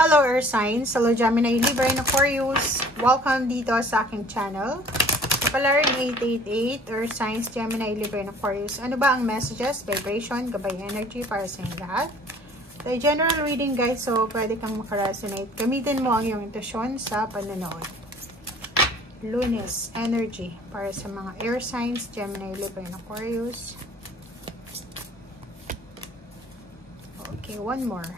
Hello Earth Signs, hello Gemini, Libra, and Aquarius. Welcome dito sa aking channel. Kapalarin 888, Earth Signs, Gemini, Libra, and Aquarius. Ano ba ang messages, vibration, gabay energy para sa inyong lahat? The general reading guys, so pwede kang makaresonate. Gamitin mo ang iyong intuition sa panonood. Lunes, energy para sa mga Air Signs, Gemini, Libra, and Aquarius. Okay, one more.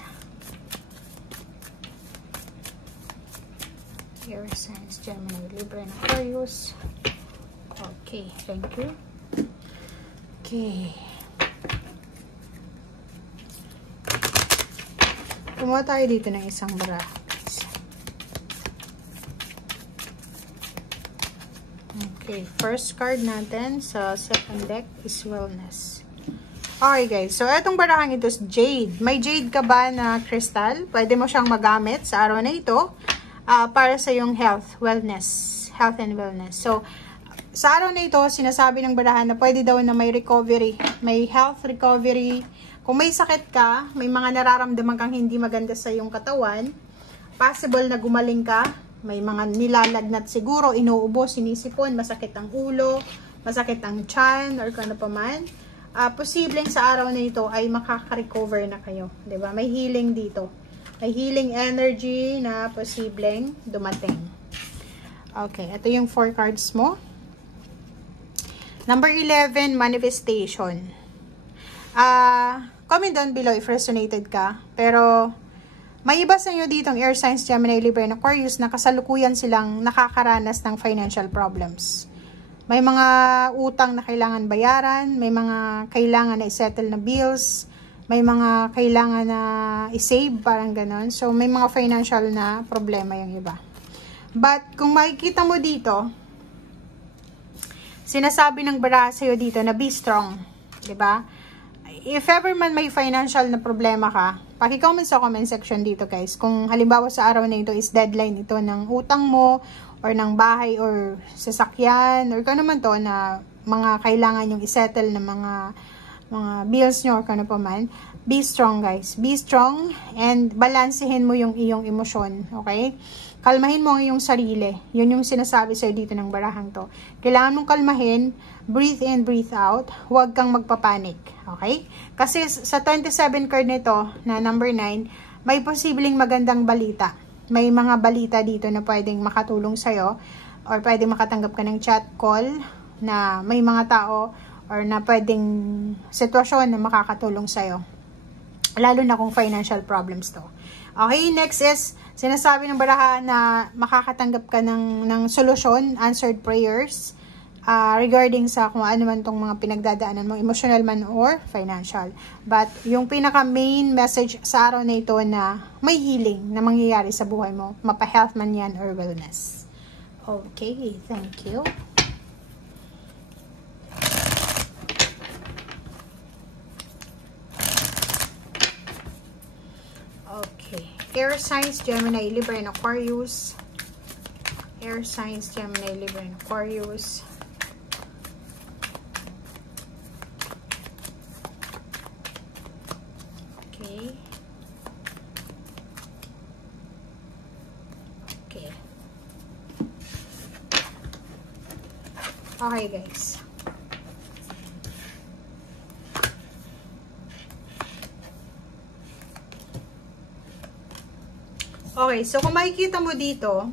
Air Signs, Gemini, Libra, and Aquarius. Okay, thank you. Okay. Kumuha tayo dito ng isang bara. Okay, first card natin sa second deck is Wellness. Okay guys, so etong barahang ito is Jade. May Jade ka ba na crystal? Pwede mo siyang magamit sa araw na ito para sa iyong health and wellness. So, sa araw na ito, sinasabi ng barahan na pwede daw na may recovery, may health recovery. Kung may sakit ka, may mga nararamdaman kang hindi maganda sa iyong katawan, possible na gumaling ka, may mga nilalagnat siguro, inuubo, sinisipon, masakit ang ulo, masakit ang tiyan, or kung ano pa man. Posibleng sa araw na ito ay makaka-recover na kayo. 'Di ba? May healing dito. May healing energy na posibleng dumating. Okay, ito yung 4 cards mo. Number 11, manifestation. Comment down below if resonated ka. Pero may iba sa inyo ditong Air Signs, Gemini, Libra, and Aquarius na kasalukuyan silang nakakaranas ng financial problems. May mga utang na kailangan bayaran, may mga kailangan na isettle na bills, may mga kailangan na isave, parang ganon. So, may mga financial na problema yung iba. But, kung makikita mo dito, sinasabi ng baraha sa'yo dito na be strong. 'Di ba? If ever man may financial na problema ka, paki-comment sa comment section dito guys. Kung halimbawa sa araw na ito is deadline ito ng utang mo, or ng bahay, or sasakyan, or kung naman to na mga kailangan yung isettle na mga bills nyo, or kung ano pa man, be strong guys. Be strong, and balansehin mo yung iyong emosyon, okay? Kalmahin mo ang iyong sarili. Yun yung sinasabi sa'yo dito ng barahang to. Kailangan mong kalmahin, breathe in, breathe out, huwag kang magpapanik, okay? Kasi sa 27 card nito, na number 9, may posibleng magandang balita. May mga balita dito na pwedeng makatulong sa'yo, or pwedeng makatanggap ka ng chat call na may mga tao or na pwedeng sitwasyon na makakatulong sa'yo. Lalo na kung financial problems to. Okay, next is, sinasabi ng baraha na makakatanggap ka ng solusyon, answered prayers, regarding sa kung ano man tong mga pinagdadaanan mo, emotional man or financial. But yung pinaka main message sa araw na ito na may healing na mangyayari sa buhay mo, mapa-health man yan or wellness. Okay, thank you. Okay, Air Signs, Gemini, Libra, and Aquarius. Air Signs, Gemini, Libra, and Aquarius. Okay guys. Okay, so kung makikita mo dito,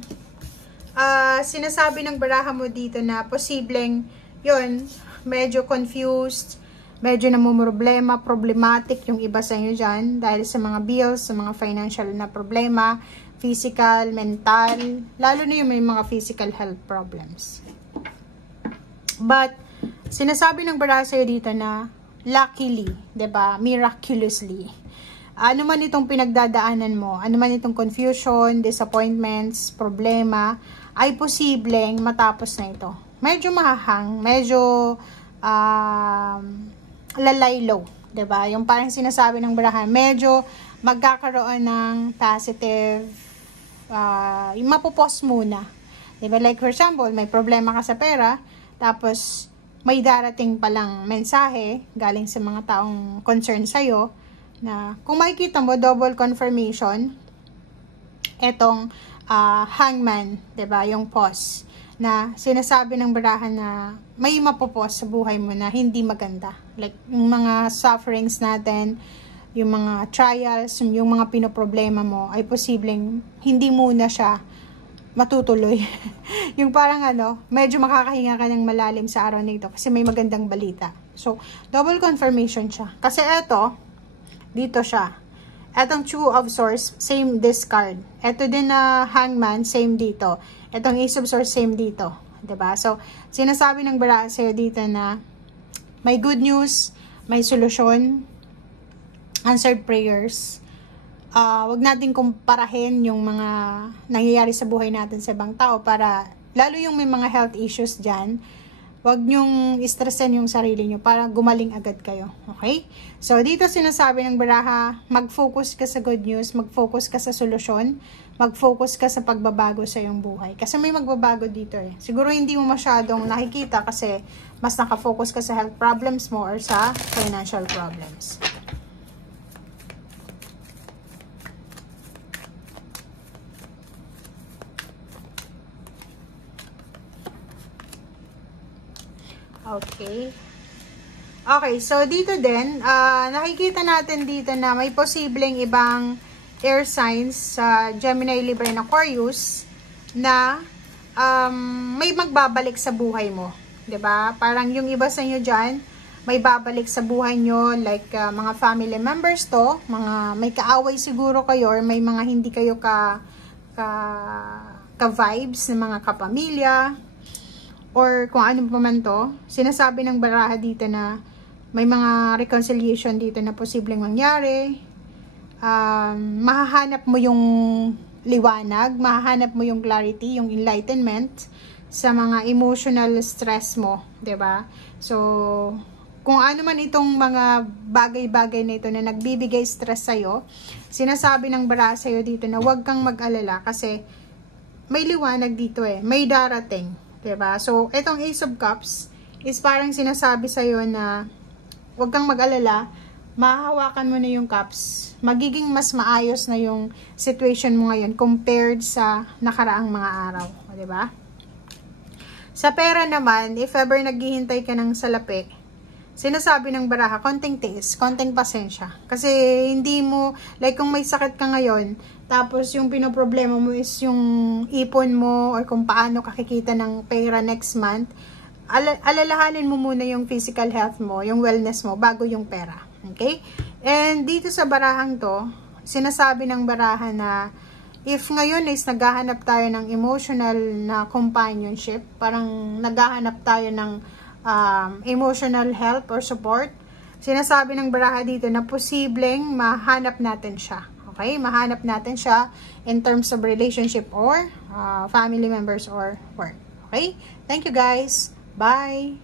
sinasabi ng baraha mo dito na posibleng yun, medyo confused, medyo namumroblema, problematic yung iba sa inyo dyan dahil sa mga bills, sa mga financial na problema, physical, mental, lalo na yung may mga physical health problems. But, sinasabi ng baraha sa'yo dito na luckily, 'di ba? Miraculously. Ano man itong pinagdadaanan mo, ano man itong confusion, disappointments, problema, ay posibleng matapos na ito. Medyo mahahang, medyo lalaylo, 'di ba? Yung parang sinasabi ng baraha, medyo magkakaroon ng positive, mapupos muna. 'Di ba? Like for example, may problema ka sa pera, tapos may darating palang mensahe galing sa mga taong concerned sa'yo na kung makikita mo, double confirmation etong hangman, 'di ba? Yung pause na sinasabi ng barahan na may mapopos sa buhay mo na hindi maganda. Like, yung mga sufferings natin, yung mga trials, yung mga pinoproblema mo, ay posibleng hindi muna siya matutuloy. Yung parang medyo makakahinga ka ng malalim sa araw na ito kasi may magandang balita. So, double confirmation siya. Kasi dito siya. Etong Two of Swords, same this card. Eto din na Hangman, same dito. Etong Ace of Swords, same dito. 'Di ba? So, sinasabi ng baraha sa'yo dito na may good news, may solusyon, answered prayers. Wag natin kumparahin yung mga nangyayari sa buhay natin sa ibang tao para, lalo yung may mga health issues dyan, wag nyong stressin yung sarili nyo para gumaling agad kayo. Okay? So, dito sinasabi ng baraha, mag-focus ka sa good news, mag-focus ka sa solusyon, mag-focus ka sa pagbabago sa iyong buhay. Kasi may magbabago dito eh. Siguro hindi mo masyadong nakikita kasi mas nakafocus ka sa health problems mo or sa financial problems. Okay. Okay, so dito din, nakikita natin dito na may posibleng ibang air signs sa Gemini, Libra, and Aquarius na may magbabalik sa buhay mo. 'Di ba? Parang yung iba sa inyo dyan, may babalik sa buhay nyo, like mga family members to, mga may kaaway siguro kayo, or may mga hindi kayo ka-vibes ng mga kapamilya, or kung ano pa man to. Sinasabi ng baraha dito na may mga reconciliation dito na posibleng mangyari. Mahahanap mo yung liwanag, mahahanap mo yung clarity, yung enlightenment sa mga emotional stress mo, 'di ba? So, kung ano man itong mga bagay-bagay na ito na nagbibigay stress sa'yo, sinasabi ng baraha sa'yo dito na huwag kang mag-alala kasi may liwanag dito eh, may darating. 'Di ba? So, etong Ace of Cups is parang sinasabi sa iyo na huwag kang mag-alala, mahahawakan mo na yung cups. Magiging mas maayos na yung situation mo ngayon compared sa nakaraang mga araw, 'di ba? Sa pera naman, if ever naghihintay ka ng salapi, sinasabi ng baraha, konting tiis, konting pasensya. Kasi hindi mo, like kung may sakit ka ngayon, tapos yung pinoproblema mo is yung ipon mo or kung paano kakikita ng pera next month, alalahanin mo muna yung physical health mo, yung wellness mo, bago yung pera. Okay? And dito sa barahang to, sinasabi ng baraha na if ngayon is naghahanap tayo ng emotional na companionship, parang naghahanap tayo ng emotional help or support, sinasabi ng baraha dito na posibleng mahanap natin siya. Okay? Mahanap natin siya in terms of relationship or family members or work. Okay? Thank you guys. Bye!